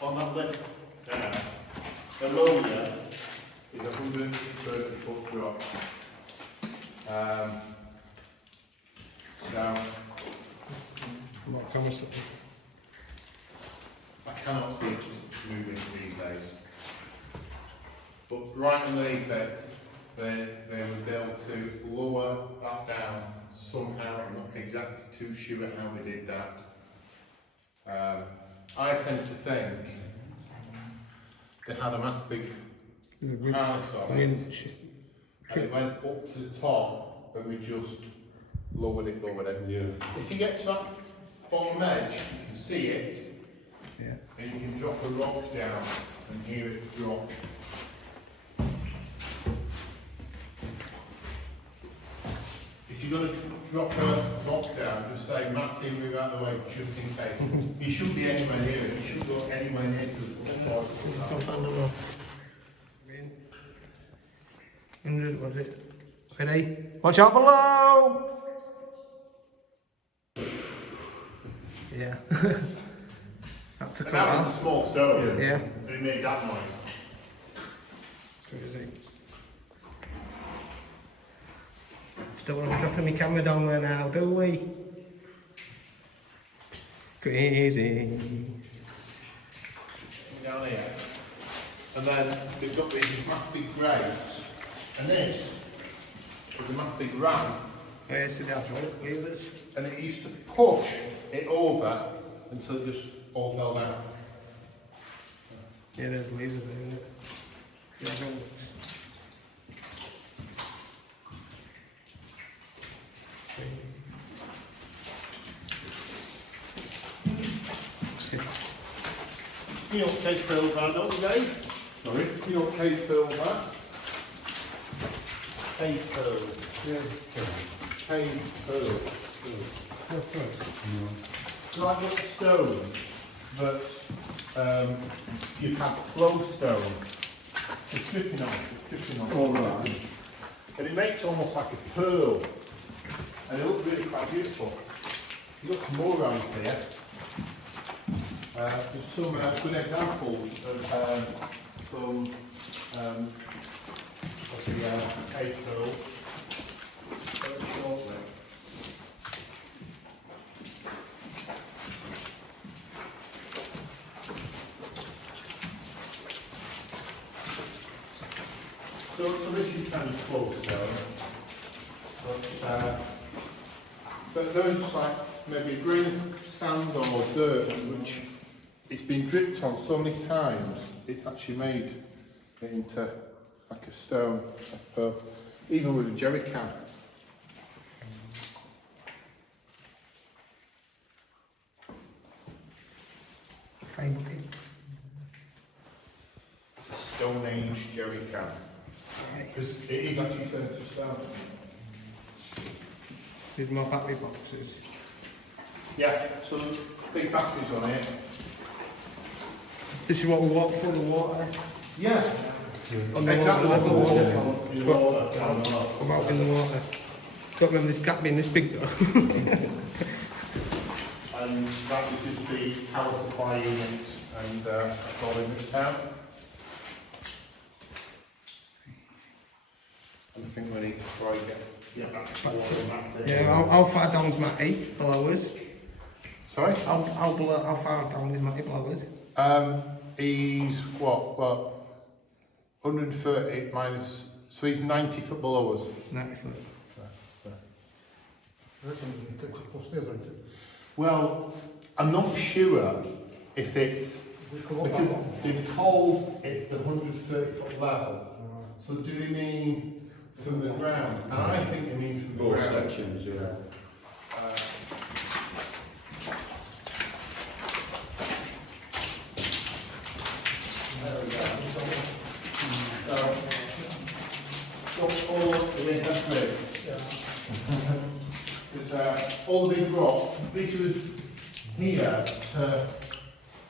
On that lip there, the loader is 130 foot drop. So What camera set? I cannot see it moving these days. But right underneath it, they would be able to lower that down somehow. I'm not exactly too sure how they did that. I tend to think they had a mass big harness on it, and it went up to the top, and we just lowered it. Yeah. If you get to that bottom edge, you can see it, and you can drop a rock down and hear it drop. If you're going to drop a rock down, just say, Matty, move out of the way, just in case. You should be anywhere near it, you should go anywhere near to the floor. 100, was it? Ready? Watch out below! Yeah. That's a And that was a cool. small stone, Yeah. but it made that noise. Crazy. Just don't want to be dropping my camera down there now, do we? Crazy. Down here. And then we've got these massive grates, and this was a massive ramp, Where's the hydraulic levers? and it used to push it over until it just all fell down. Yeah, there's levers there, isn't it? The hydraulics. You don't take pills around, don't you, Dave? Sorry? You don't take pills around? Take pills. Yeah. Take pills. No. So like little stones that you've had flow stone. It's dripping on. All right. And it makes almost like a pearl. And it looks really quite beautiful. You've got some more around here. There's some good examples of some of the cave pearls. Very shortly. So this is kind of close though. But those like maybe green sand or dirt, which it's been dripped on so many times, it's actually made it into like a stone, a pearl, even with a jerry can. Fine, okay. It's a Stone Age jerry can. Because it is actually turned to stone. There's more battery boxes. Yeah, so big batteries on it. This is what we want for the water. Yeah, On the exactly water what level. the water down below. I'm out in the water. Don't remember this gap being this big though. And that would just be power supply unit and that's all in this town. I think we need to try and get back to water and that's it. Yeah, how far down is Matty below us? Sorry? How far down is Matty below us? He's what 130 minus, so he's 90 foot below us. 90 foot. Well, I'm not sure if it's because they've called it the 130 foot level. So do they mean from the ground? And I think they mean from the Both ground. sections, yeah. There we go. So, all the way through. Because all the big rocks, this was here to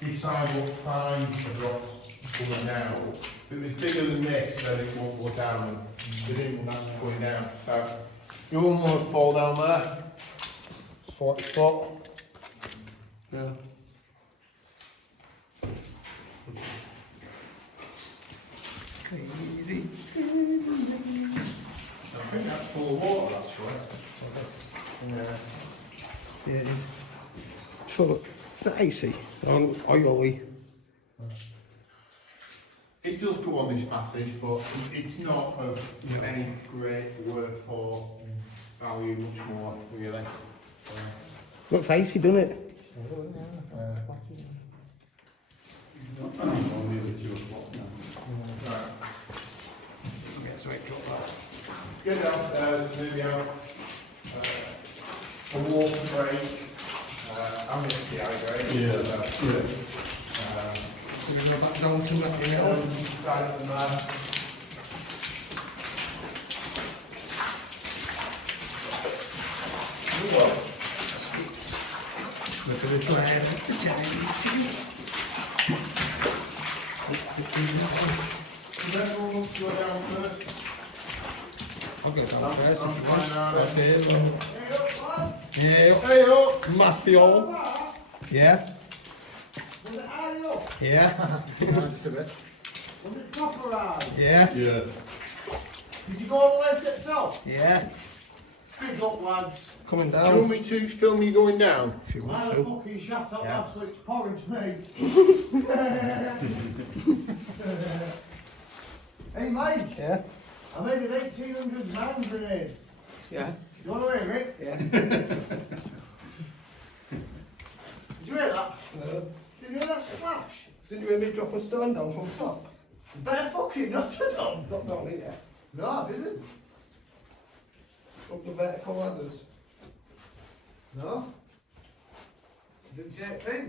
decide what size of rocks going down. If it was bigger than this, then it won't go down. They didn't want that going down. So you wouldn't want to fall down there. It's 40 foot. Yeah. Crazy. I think that's full of water actually. Yeah. Yeah, it is. But the icy on oily. It does go on this passage, but it's not of any great worth or value much more, really. Looks icy, doesn't it? Only the 2 o'clock now. Right. Yeah, so it dropped that. Go downstairs, maybe have a water break. I'm going to dehydrate. Yeah. We're going to go back down to Matty now. Side of the man. Look at this lad. The giant. Does everyone want to go down first? I'll go down first. I'm fine now then. Yeah. Hey up! Matthew. Yeah. Was it high up? Yeah. Just a bit. Was it proper high? Yeah. Yeah. Did you go all the way to the top? Yeah. Big up, lads. Coming Do you want down. me to film you going down? If you I want had a to. fucking shut up Yeah. last week's porridge, mate. Hey, mate. Yeah. I made an 1800 pound grenade. Yeah. You want to hear it? Yeah. Did you hear that? No. Did you hear that splash? Didn't you hear me drop a stone down from top? Better fucking not to know. Not down here. No, I didn't. Up the vertical ladders. No. Didn't say a thing.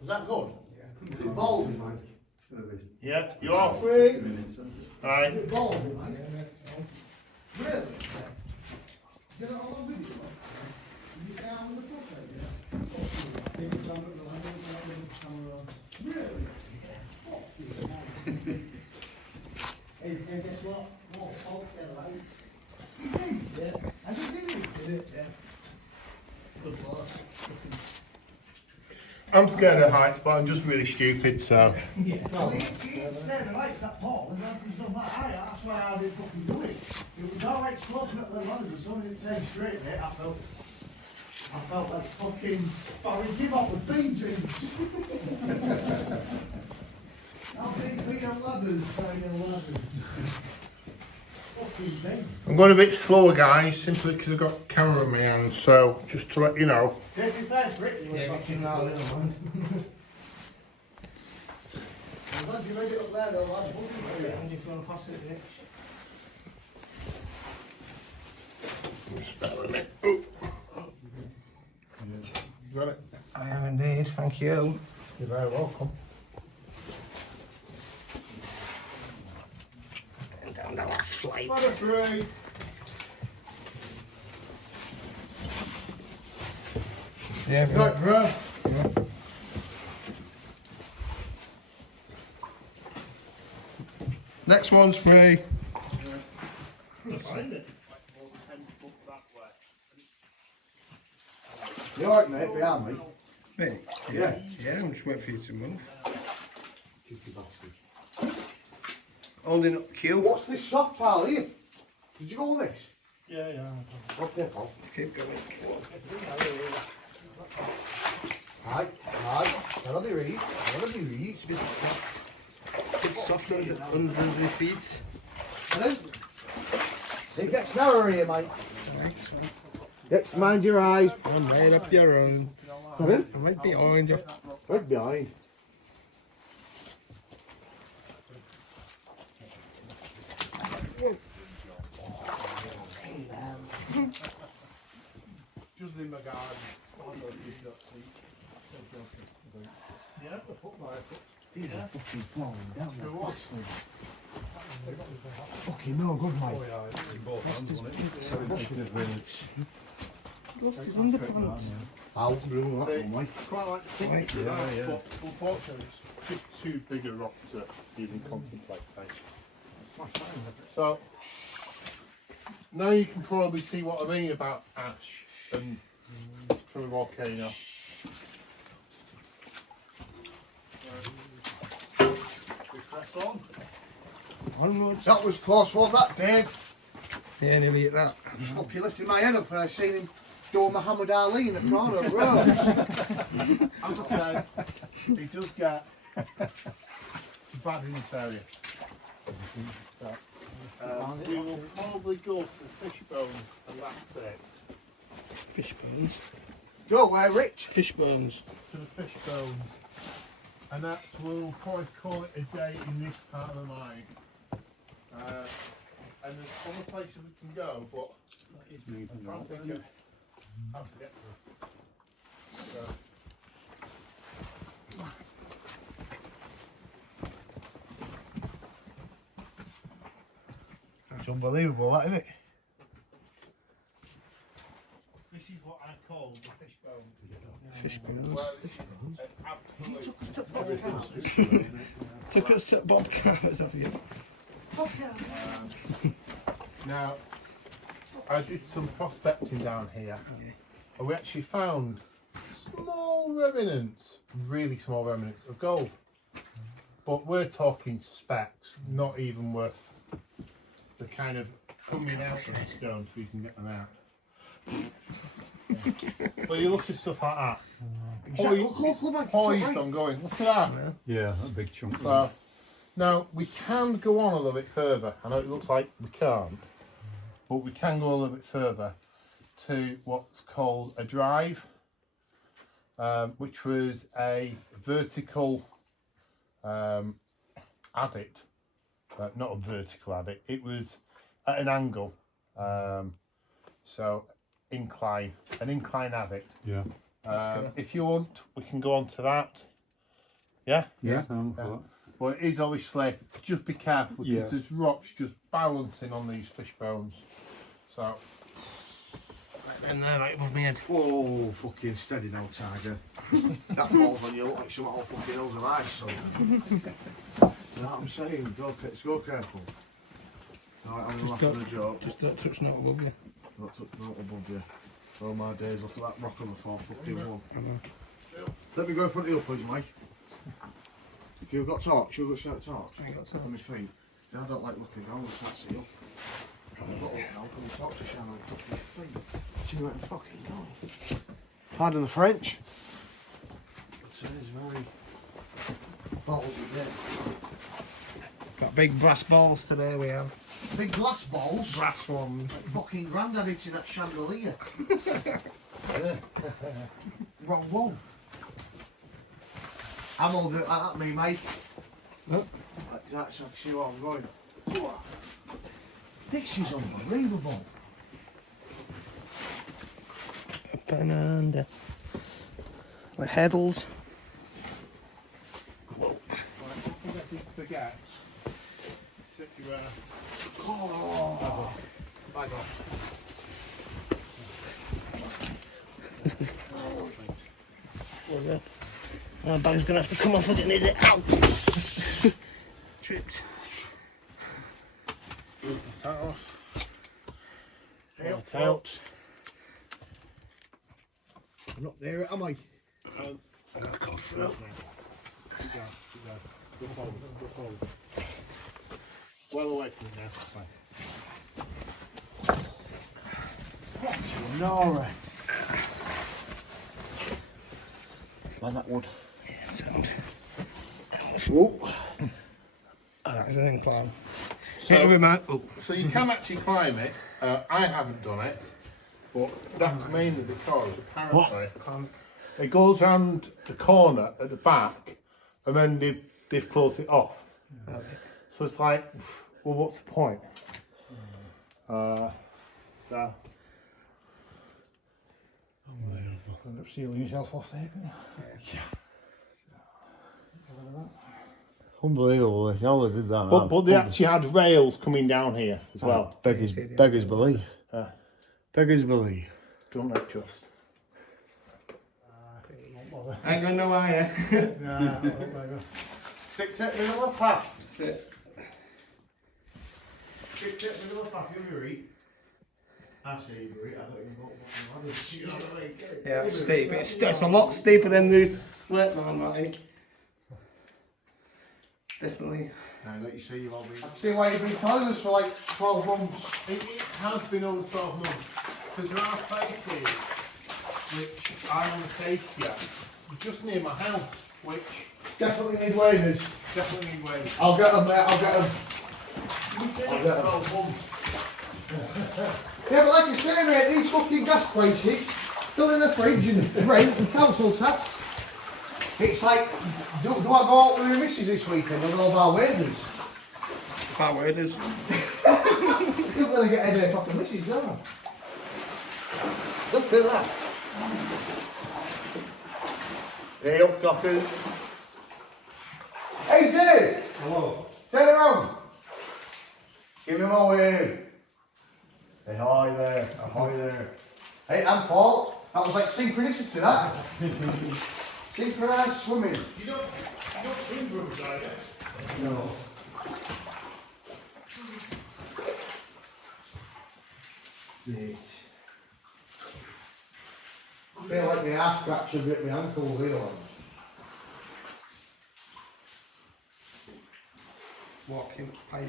Was that good? Yeah. Was it baldy, mate? Yeah, you are. 2 minutes. Was Right. it baldy, mate? Yeah. Really? Get it all on video? Did you say I'm on the foot there, yeah? Really? Hey, guess what? More false there, right? Yeah. I just did it. Did it? Yeah. Good work. I'm scared of heights, but I'm just really stupid, so. Yeah. Well, he ain't scared of heights that tall, and he's done that high, that's why I didn't fucking do it. It was alright sloping up the ladders, and somebody didn't say straight, mate, I felt like fucking Barry Give up with Bee Jeans. I'll be real ladders, trying ladders. Fucking thing. I'm going a bit slower, guys, simply because I've got camera in my hand, so just to let you know. Take your first, Richie. Yeah, we can now, little man. I'm glad you made it up there, though, lad. And if you want to pass it, Rich. Just bear with me. Oh. Got it? I am indeed, thank you. You're very welcome. And down the last flight. Ladder 3. Yeah, Right, bro. Next one's free. Find it. You alright, mate, behind me? Me? Yeah. Yeah, I'm just waiting for you to move. Cheeky bastard. Holding up queue. What's this soft pile here? Did you go on this? Yeah, yeah. Okay, pal. Keep going. Right, that'll be read. It's a bit soft. It's soft under the feet. It gets narrower here, mate. Right, so Yes, mind your eyes. I'm right up your own. Pardon? I'm right behind you. Right behind. Just in my garden. Yeah, the foot by foot. These are fucking falling down. Who what? Fucking no good, mate. Oh, yeah. Both hands on it. Lost his underpants. I'll do that one, mate. Quite like to think Right. of that, Yeah. but unfortunately it's just too big a rock to even contemplate taking. So now you can probably see what I mean about ash and from a volcano. on. Onwards. That was close one, that, Dave. Yeah, nearly hit that. I was fucking lifting my head up and I seen him do Muhammad Ali in the corner of the road. As I said, it does get bad in this area. So, we will probably go for fish bones and that's it. Fish bones. Go where, Rich? Fish bones. To the fish bones. And that's, we'll probably call it a day in this part of the mine. And there's other places we can go, but That is moving I'm trying right, to think isn't of it? how to get to it. So, It's unbelievable, that, isn't it? this is what I call the fish bone. Fish bones. Well, this is an absolute Everything's Took us to Bob Carter's, have you? Now, I did some prospecting down here, and we actually found small remnants, really small remnants of gold. But we're talking specks, not even worth the kind of trimming out of the stone so you can get them out. Yeah. So you look at stuff like that. Exactly. Look, man. Poised on going, look at that. Yeah, a big chunk. So, now we can go on a little bit further. I know it looks like we can't, but we can go a little bit further to what's called a drive, which was a vertical adit, not a vertical adit. It was at an angle, so an incline adit. Yeah. If you want, we can go on to that. Yeah. Yeah. Yeah. Well, it is obviously, just be careful because Yeah. there's rocks just balancing on these fish bones. So, And there, right above my head. Whoa, fucking steady now, Tiger. That falls on you, look like some old fucking hills of ice, so. You know what I'm saying? Go careful. Alright, I'm laughing at a joke. Just don't touch note above you. Not touch note above you. Oh my days, look at that rock on the floor, fucking one. I know. still, Let me go in front of you, please, Mike. If you've got torch, you've got a short torch. I ain't got torch. On my feet. See, I don't like looking down, I can't see up. I've got up now, because the torch is shining on my feet. See where I'm fucking going. Pardon the French. But it is very ballsy day. Got big brass balls today, we have. Big glass balls. Brass ones. Fucking grandad hitting that chandelier. Wrong one. I'm holding it like that, me mate. Huh? Like that, so I can see where I'm going. This is unbelievable. Up and under. The heddles. right, don't forget, if you Oh, bag off. My bag's gonna have to come off again, is it? Ow! Tripped. That off. help, Helps. I'm not there, am I? I'm gonna come through. Keep going, keep going. Go forward, go forward. Well away from it now. Nora. Like that wood. Sound. Whoa. Oh, that is an incline. Hit it with man. Oh. So you can actually climb it. I haven't done it, but that's mainly because apparently it goes round the corner at the back, and then they've closed it off. So it's like, well, what's the point? So. End up sealing yourself off there. Yeah. Unbelievable, they only did that. But they actually had rails coming down here as well. Beggars belief. Beggars belief. Don't they just? I ain't got no wire. Nah, Stick to it middle of the path. That's it. Stick to it middle of the path, you eat. I say you eat, I don't even know what you know what I mean? Yeah, it's steep. It's a lot steeper than this slip, man, Matty. Definitely. Now let you see, you'll all be. I can see why you've been telling us for like 12 months. It has been over 12 months, because there are places which I want to take you, just near my house, which Definitely need waivers. definitely need ways. I'll get them, mate, I'll get them. You said I'll it's get 12 months. Yeah, but like I say, mate, these fucking gas prices, filling the fridge and rent and council tax. It's like, do I go out with my missus this weekend and all our waivers? Our waiters. You're going to get any fucking missus, don't I? Look at that. Hey up, cockers. Hey, Dave! Hello. Turn around. Give me my wave. Hey, hi there. Ahoy there. Hey, I'm Paul. That was like synchronicity, that. Synchronised swimming. You don't swim rooms, are you? No. Great. I feel like my ass scratch a bit, my ankle wheel. Walking pipe.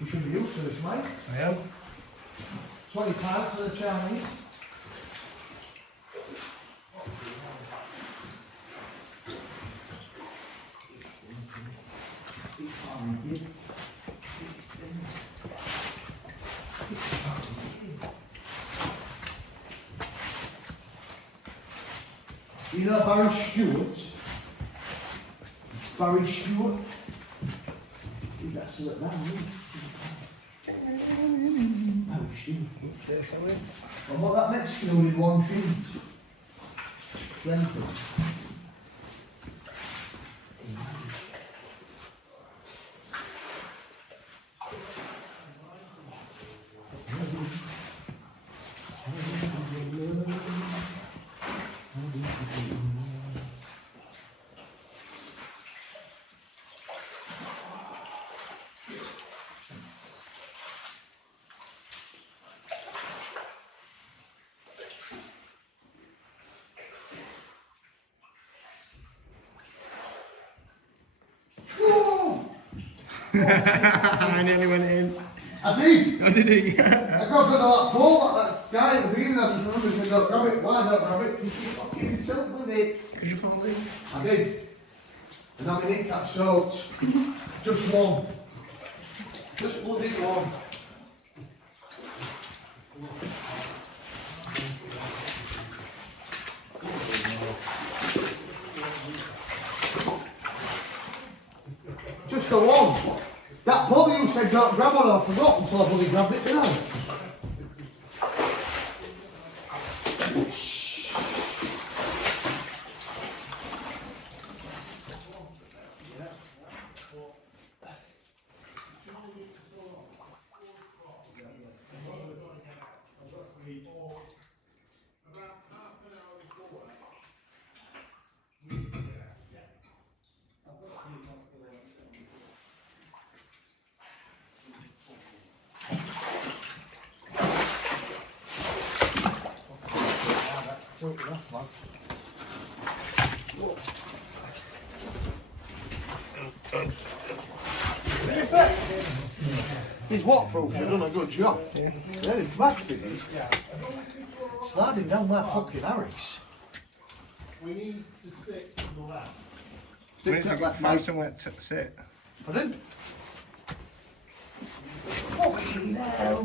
You should be used to this, mate. I am. 20 pints of the Chinese. You know Barry Stewart? Barry Stewart? That's it now, isn't it? Barry Stewart. And what that Mexican who did one treat? Plenty. I nearly went in. I did! Oh, did he? I got good at that ball, that guy at the beginning, I just remember saying, don't grab it, why don't grab it? You fucking yourself with it. Could you fall in? I did. And now my kneecap soaked. Just one. Just bloody one. Just the one. That bloody who said don't grab one, I forgot until I bloody grabbed it, didn't I? He's waterproof, he's done a good job. Yeah. Then his mad thing is, sliding down that fucking Harris. We need to stick to the left. Stick Let's to that left, find mate. somewhere to sit. Pardon? Fucking hell!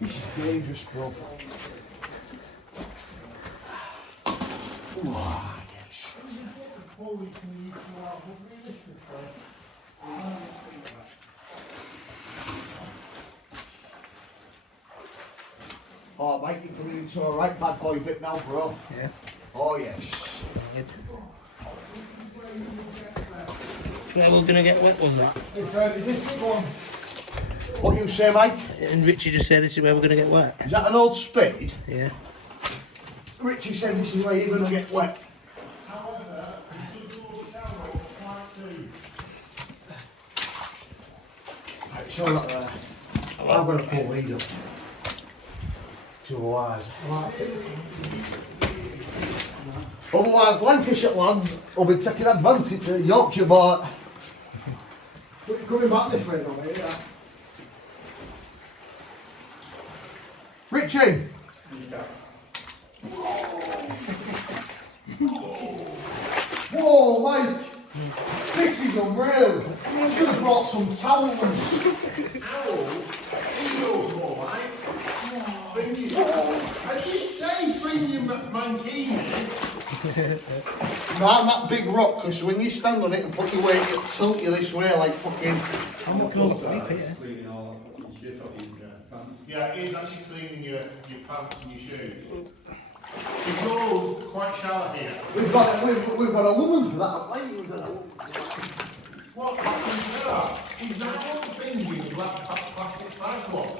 This is dangerous stuff. Wow, yes. Oh, mate, you're coming into a right bad boy bit now, bro. Yeah. Oh, yes. Yeah, we're gonna get wet one, mate. Is this one? What you say, mate? And Richie just said this is where we're gonna get wet. Is that an old spade? Yeah. Richie said this is where you're going to get wet. However, you should go down quite soon. Right, show that there. I'm going to pull these up. Otherwise, Lancashire lads will be taking advantage of Yorkshire boy. But you're coming back this way though, mate, yeah. Richie! Whoa, Mike! This is unreal! You should have brought some towels! Owl? He knows more, right? Bring your... I did say bring your mankini. Right, that big rock, because when you stand on it and put your weight, it'll tilt you this way like fucking... I'm looking all the way, Peter. Yeah, it is actually cleaning your pants and your shoes. It goes quite shallow here. We've got a woman for that, haven't we? We've got a woman. What happens there? Is that one thing you left that plastic pipe one?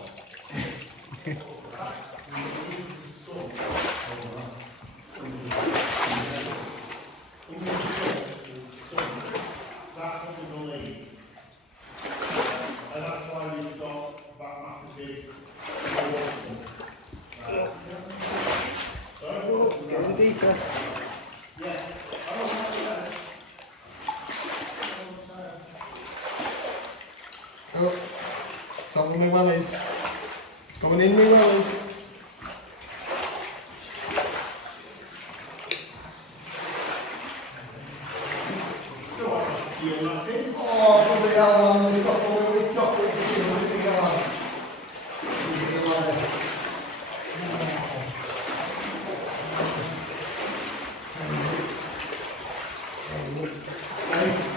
That's what we're going to leave. And that's why we've got that massive big... Get deeper. Yeah. I don't know that. Oh, it's on with my wellies. It's going in my wellies. Oh, bloody hell, man, we've got it,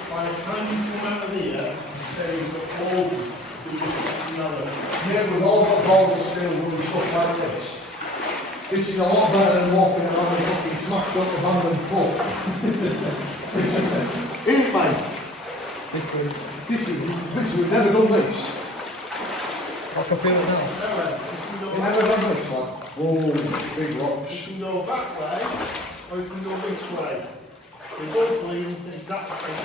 By the time you come out of here, there is the whole Yeah, we've all got balls of steel and stuff like this. This is a lot better than walking around and fucking smashed up the van and foot. Isn't it, mate? We've never done this. I can feel it now. We've never done this one. Oh, big rocks. You can go that way, or you can go this way. They both lead into exactly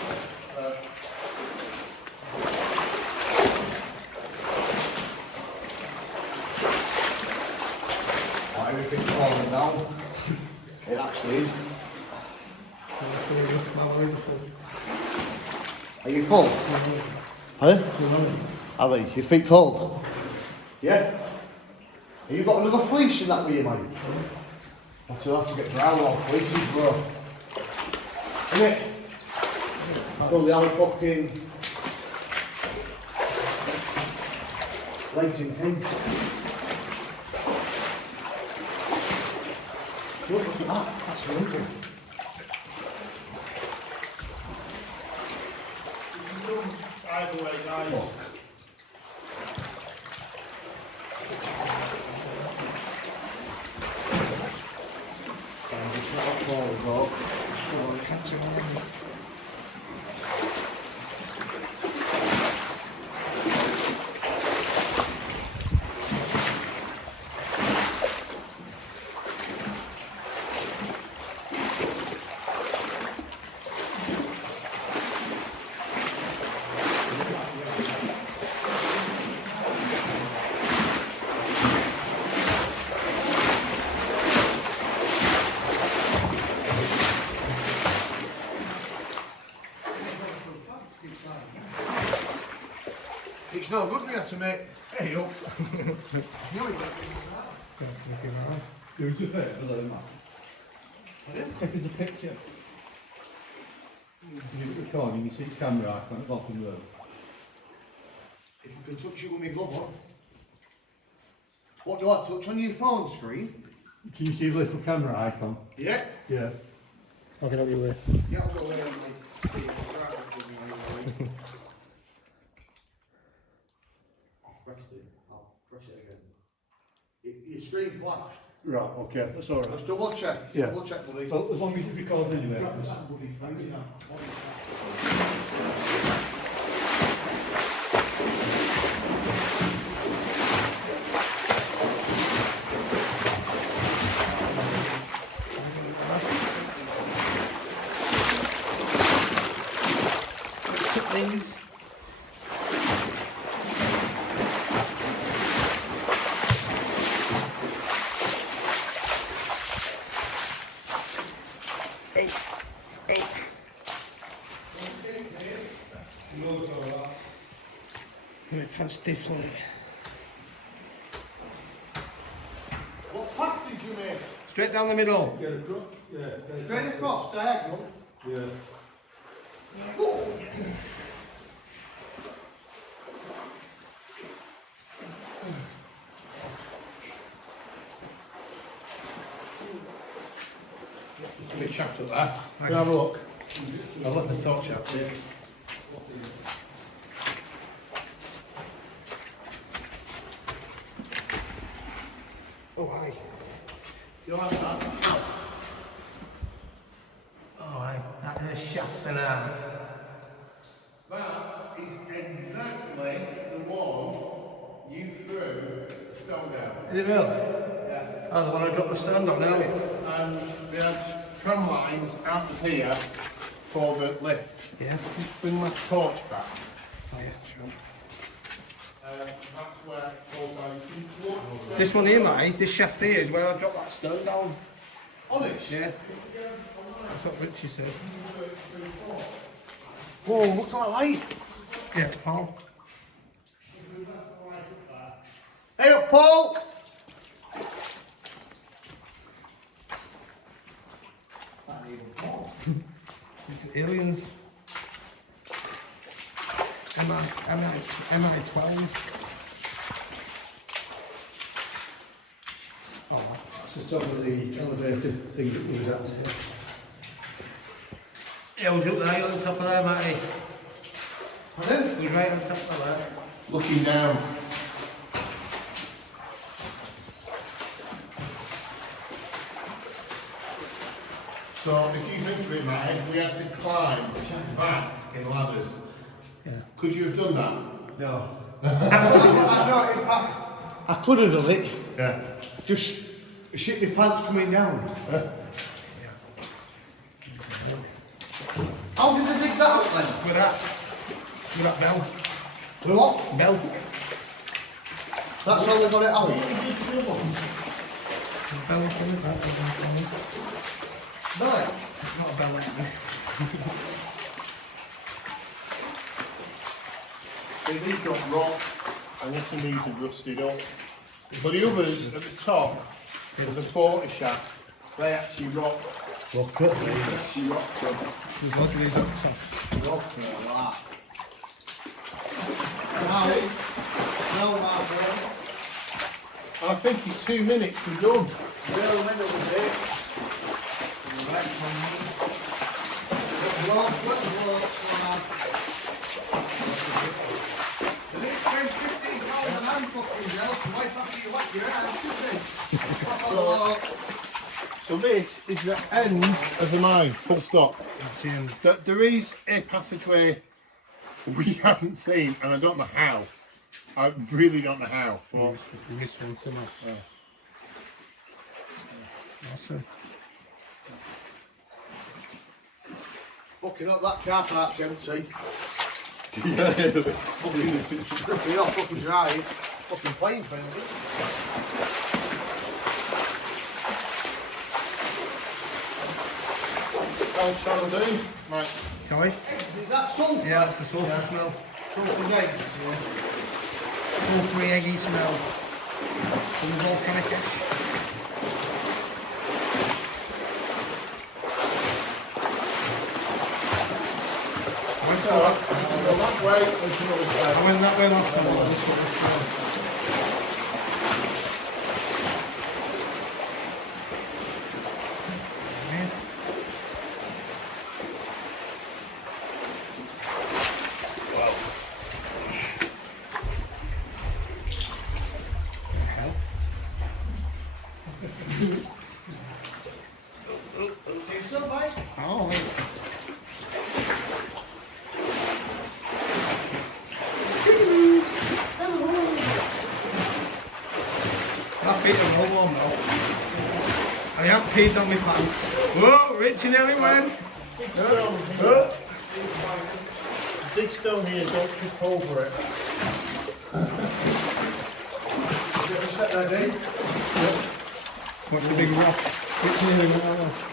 Everything's falling down. It actually is. Are you full? Huh? Are they? Your feet cold? Yeah? Have you got another fleece in that with you, mate? I'll have to get drowned on fleeces, bro. Isn't it? Pull the old fucking legs in peace. Look at that, that's really good. either way, guys. It's no good we have to make hay up. Do us a favour, though, Matt. Take us a picture. You look at the corner and you see the camera icon at the bottom there. If you can touch it with my glove on. What do I touch on your phone screen? Can you see the little camera icon? Yeah. Yeah. I'll get out of your way. Yeah, I'll go away and press it again. Your screen flashed. Right, okay, that's alright. Let's double check. Yeah. Double check, buddy. Well, as long as it's recorded anyway. these. Hey, hey. It can't stiff like. What path did you make? Straight down the middle. Get across, yeah. Straight across, diagonal. Yeah. Oh. Just a bit chapped up there. Can I have a look? I'll let the top chap see it. Oh, aye. You like that? Oh, aye. That is a shaft and a half. That is exactly the one you threw the stone down. Is it really? Yeah. Oh, the one I dropped the stand on earlier. And we had tram lines out of here for the lift. Yeah. Just bring my torch back. Oh, yeah, sure. That's where it falls down. You can walk straight This one here, mate, this shaft here is where I dropped that stone down. Honest? Yeah. That's what Richie said. Whoa, look at that light. Yeah, Paul. Hey up, Paul! It's aliens. MI12. Oh, That's the top of the elevator thing that was at. yeah, it was up there, on the top of there, Matty. Pardon? It was right on top of there. looking down. So if you think of it, Matty, we had to climb back in ladders. Yeah. Could you have done that? No. No, in fact, I could have done it. Yeah. Just shit my pants coming down. How did they dig that up then? With that bell. With what? Bell. That's how they got it out. Bell. Right. Not a bell like that. So these got rot, and this and these are rusted up. But the others at the top, of the 40 shaft, they actually rot. Look at They actually rot them. There's lots of these up top. Look at that. Now, no, Mark. And I think in 2 minutes we're done. Real middle of it. Right, Look, Did it spend 15,000 hand fucking gel? You might have to whack your hands, shouldn't So this is the end of the mine, full stop. That's the end. There is a passageway we haven't seen, and I don't know how. I really don't know how. Well, We missed one somewhere. yeah. Awesome. Fucking up, that car park's empty. Fucking stripping off, fucking drive. Fucking plane for it. How's Shadow doing? Right. Sorry? Is that sulphur? Yeah, that's the sulphur smell. Sulphur eggs? Sulphury eggy smell. From the volcanic ash. I went So, go that way, and to the other side. I went that way last time. This one was smell. Man. Cheers, up, mate. Oh, right. That feet are all warm now. I haven't peed on my pants. Whoa, Richie nearly went. Big stone here, don't trip over it. Set that in. What's the big rock? Which one is it?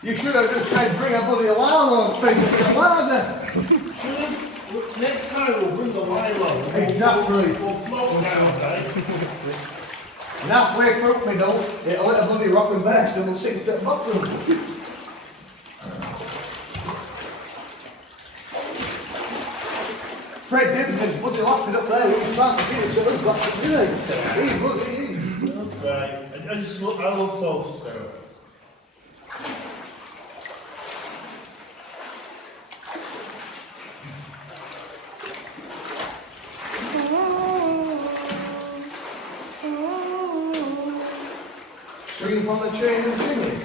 You should have just said bring a bloody Lilo and feed it to the ladder. Next time we'll bring the Lilo. Exactly. We'll float down there. And halfway through middle, it'll hit a bloody rock and burst and it'll sink to the bottom. Fred Gibbons is bloody laughing up there with his back to it, so looks like a silly. He's bloody easy. That's right. I love floats too. Swinging from the chain and singing.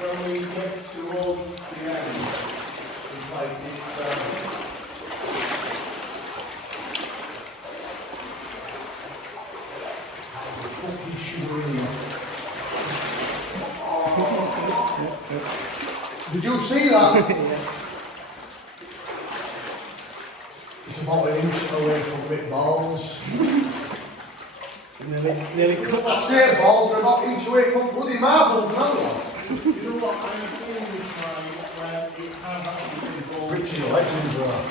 When we get towards the end, it's like Fucking shivering. Did you see that? It's about an inch away from big balls. Nearly cut I say balls are about inch away from bloody marbles, no? You know what, I'm feeling this time where it has actually been ball. Richie, the legends are.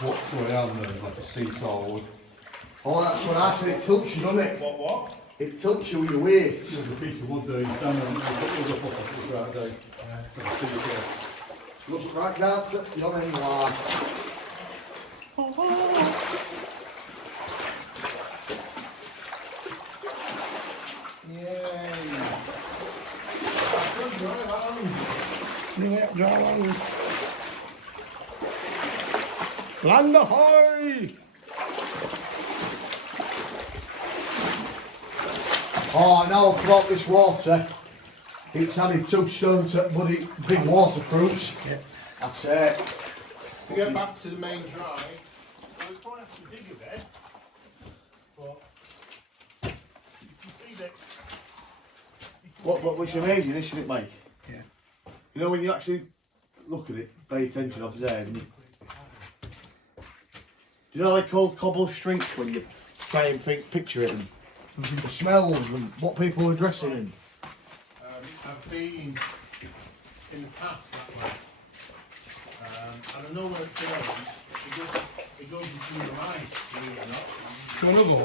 What's going on there, like a seesaw wood. Oh, that's what I said, it tilts you, doesn't it? What? It tilts you with your weight. There's a piece of wood there, you stand on it, you put the other foot up, it's right down. Like a seesaw. Looks like that, you're on any line. Land ahoy! Oh, now I've brought this water. It's added 2 stone to bloody big waterproofs. Yeah. That's it. To get back to the main drive, we probably have to dig a bit, but you can see that. What's amazing, isn't it, Mike? Yeah. You know, when you actually look at it, pay attention up there, and you, do you know they call cobble streets when you try and picture it, and the smells and what people were dressing in? I've been in the past that way, and I know where it goes. It goes between the lines, believe it or not. Do you want to go?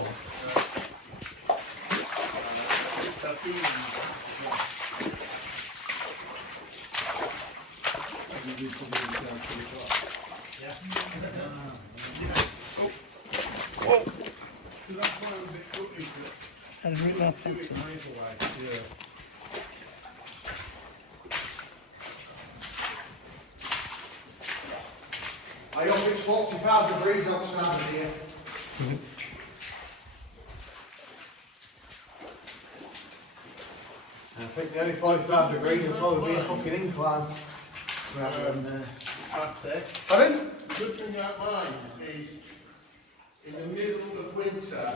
I've been in the past. Yeah. So that's why I was a bit cookie, I didn't read that. do it miles away. Yeah. I hope it's 45 degrees outside of here. I think the only 45 degrees will probably be a fucking incline. Rather than, That's it. Pardon? Good thing you don't mind is in the middle of winter.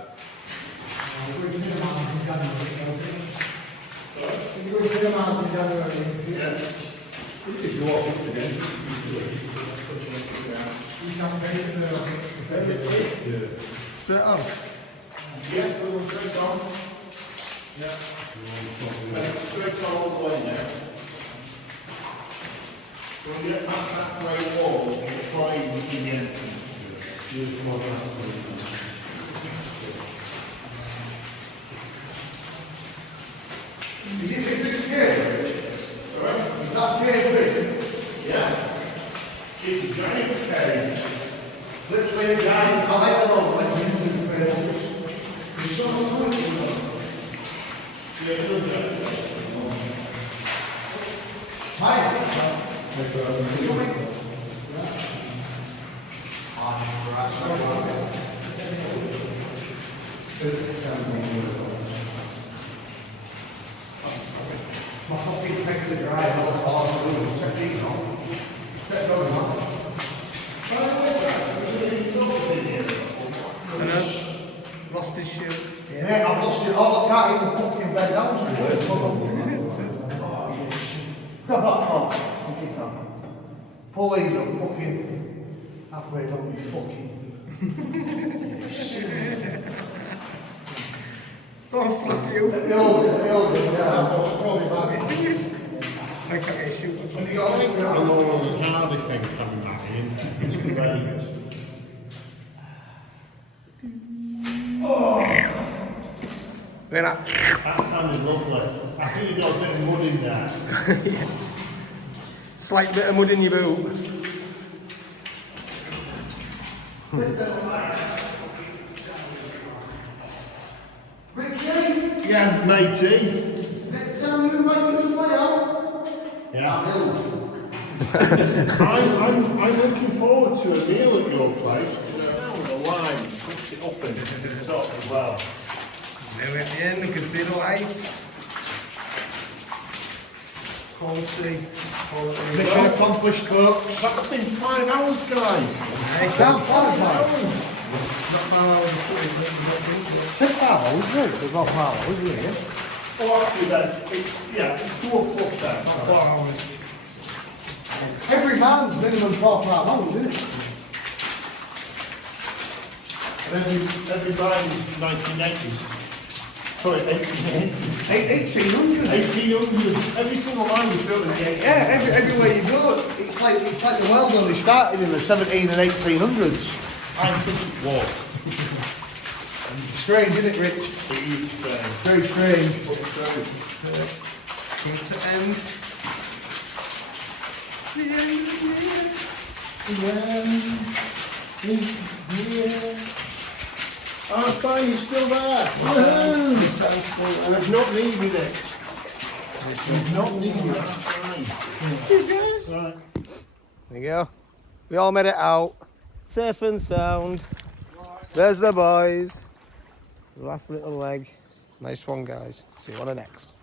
Yes. If you walk up again. Straight on. Yes, we will straight on. Yeah. And it's straight all the way now. When you get past that grey wall, it's trying to see the entrance. Use the one Is it this cave? Sorry? Is that cave big? Yeah. It's a giant cave. Literally a giant island like you do There's so much wood in there. Yeah, it does that. Hi. My fucking pigs are dry, I was awesome. Check these out. Check those out. Lost his shoe. Yeah, I've lost it all. I can't even fucking bend down to it. Grab that pole. If you can. Pull these up, fucking halfway down your fucking. Oh, fluff you. Let me hold it, yeah. I'll be back. I can't get a shoe. Have you got a link I around? know all the hardy thing coming back in. It's great. Where at? That sounded lovely. I think you got a bit of mud in there. Slight bit of mud in your boot. Richie, Yeah, matey. next time you invite me to play out, Yeah. I'll. I'm looking forward to a meal at your place. Down the line, push it up and the top as well. There at the end, you can see the lights. Cold sea. Mission accomplished, folks. That's been 5 hours, guys. Down 5 hours. Not far out of the footage, 6 hours, isn't it? It's not 5 hours, is it? Oh, actually, then, it's 2 o'clock then. not 4 hours. Every man's minimum 4 hours, isn't it? And every ride is 1980s. Sorry, 1880s. 1800. 1800s. Every single line was built in the 1800s. Yeah, everywhere you go, it's like the world only started in the 17 and 1800s. I think it was. Strange, isn't it, Rich? It is strange. Very strange. But true. Come to end. Our sign is still there. Woohoo! We've not needed it. We've not needed that sign. Right. There you go. We all made it out. Safe and sound. There's the boys. Last little leg. Nice one, guys. See you on the next.